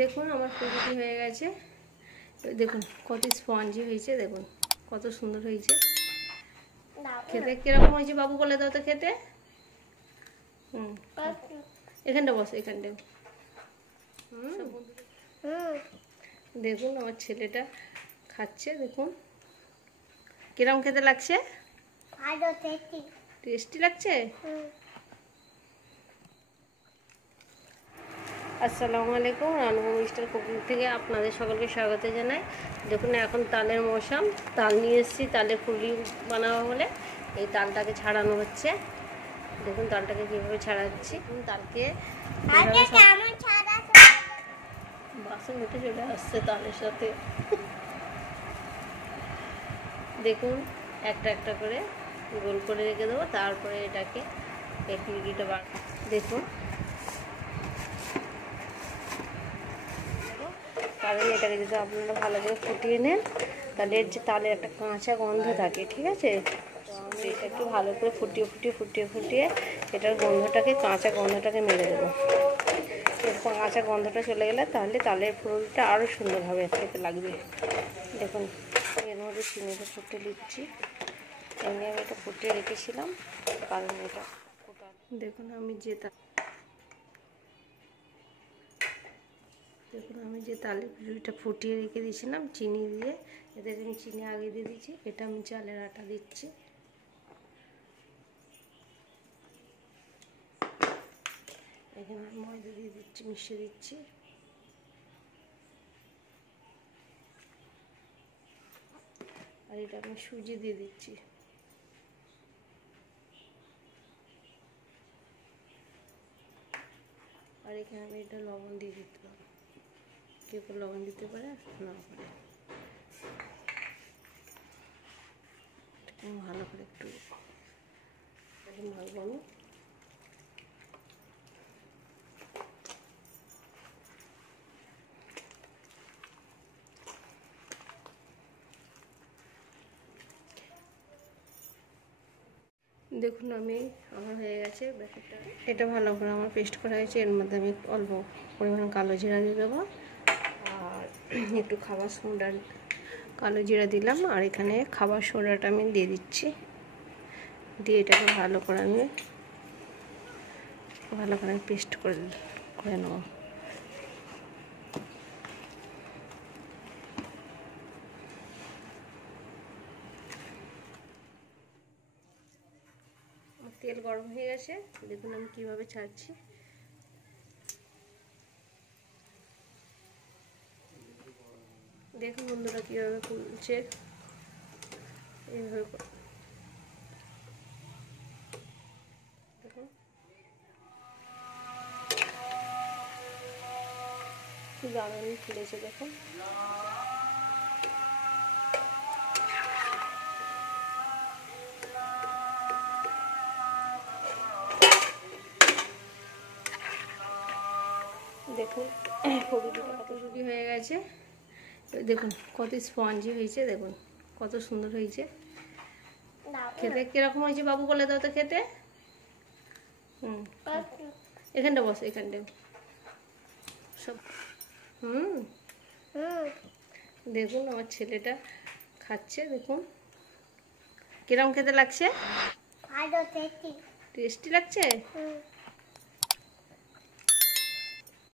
দেখুন আমার ফুলকপি হয়ে গেছে। দেখুন কত স্পঞ্জি হয়েছে, দেখুন কত সুন্দর হয়েছে। খেতে কিরকম হয়েছে বাবু বলে দাও তো খেতে। এখানটা বসো, এখানটা। দেখুন আমার ছেলেটা খাচ্ছে, দেখুন কিরকম খেতে লাগছে। টেস্টি লাগছে। আসসালামু আলাইকুম, রানু মিস্টার কুকিং থেকে আপনাদের সকলকে স্বাগত জানাই। দেখুন এখন তালের মৌসুম, তাল নিয়ে এসেছি, তালের পুলি বানাবো বলে এই তালটাকে ছাড়ানো হচ্ছে। দেখুন তালটাকে কীভাবে ছাড়াচ্ছি। তালকে বাসন উঠে চলে আসছে তালের সাথে। দেখুন একটা একটা করে গোল করে রেখে দেবো, তারপরে এটাকে এই পুলিটা বার। দেখুন কারণ এটাকে যদি আপনারা ভালো করে ফুটিয়ে নেন তাহলে এর যে তালের একটা কাঁচা গন্ধ থাকে, ঠিক আছে। এটা একটু ভালো করে ফুটিয়ে এটার গন্ধটাকে, কাঁচা গন্ধটাকে মেরে দেবো। এরকম কাঁচা গন্ধটা চলে গেলে তাহলে তালের ফুলটা আরও সুন্দরভাবে খেতে লাগবে। দেখুন এর মধ্যে চিনিটা ফুটে দিচ্ছি। এমনি আমি এটা ফুটিয়ে রেখেছিলাম কারণ এটা দেখুন আমি যে তালের পুরিটা ফুটিয়ে রেখে দিয়েছিলাম চিনি দিয়ে, এতে আমি চিনি আগে দিয়ে দিচ্ছি। এটা আমি চালের আটা দিচ্ছি। এখানে ময়দা দিয়ে দিচ্ছি, মিশিয়ে দিচ্ছি। আর এটা আমি সুজি দিয়ে দিচ্ছি। আর এখানে আমি এটা লবণ দিয়ে দিতে পারি, কেউ লবণ দিতে পারে না পারে। ভালো করে একটু ভালো আমি দেখুন আমার হয়ে গেছে ব্যাটারটা। এটা ভালো করে আমার পেস্ট করা হয়েছে। এর মধ্যে আমি অল্প পরিমাণ কালো জিরা দিয়ে দেবো আর একটু খাবার সোডা, কালো জিরা দিলাম আর এখানে খাবার সোডাটা আমি দিয়ে দিচ্ছি। দিয়ে এটাকে ভালো করে আমি পেস্ট করে নেব। তেল গরম হয়ে গেছে, দেখুন আমি কিভাবে ছাড়ছি। দেখুন বন্ধুরা কীভাবে ফুলছে, এইভাবে দেখুন কি দারুণ ফুলেছে। দেখুন দেখুন কবিটা কত সুন্দর হয়ে গেছে। দেখুন কত স্পঞ্জি হয়েছে, দেখুন কত সুন্দর হয়েছে। খেতে কিরকম হয়েছে বাবু বলে দাও তো খেতে। এখানটা বসো, এখানটা সব। দেখুন আমার ছেলেটা খাচ্ছে, দেখুন কিরকম খেতে লাগছে। টেস্টি লাগছে।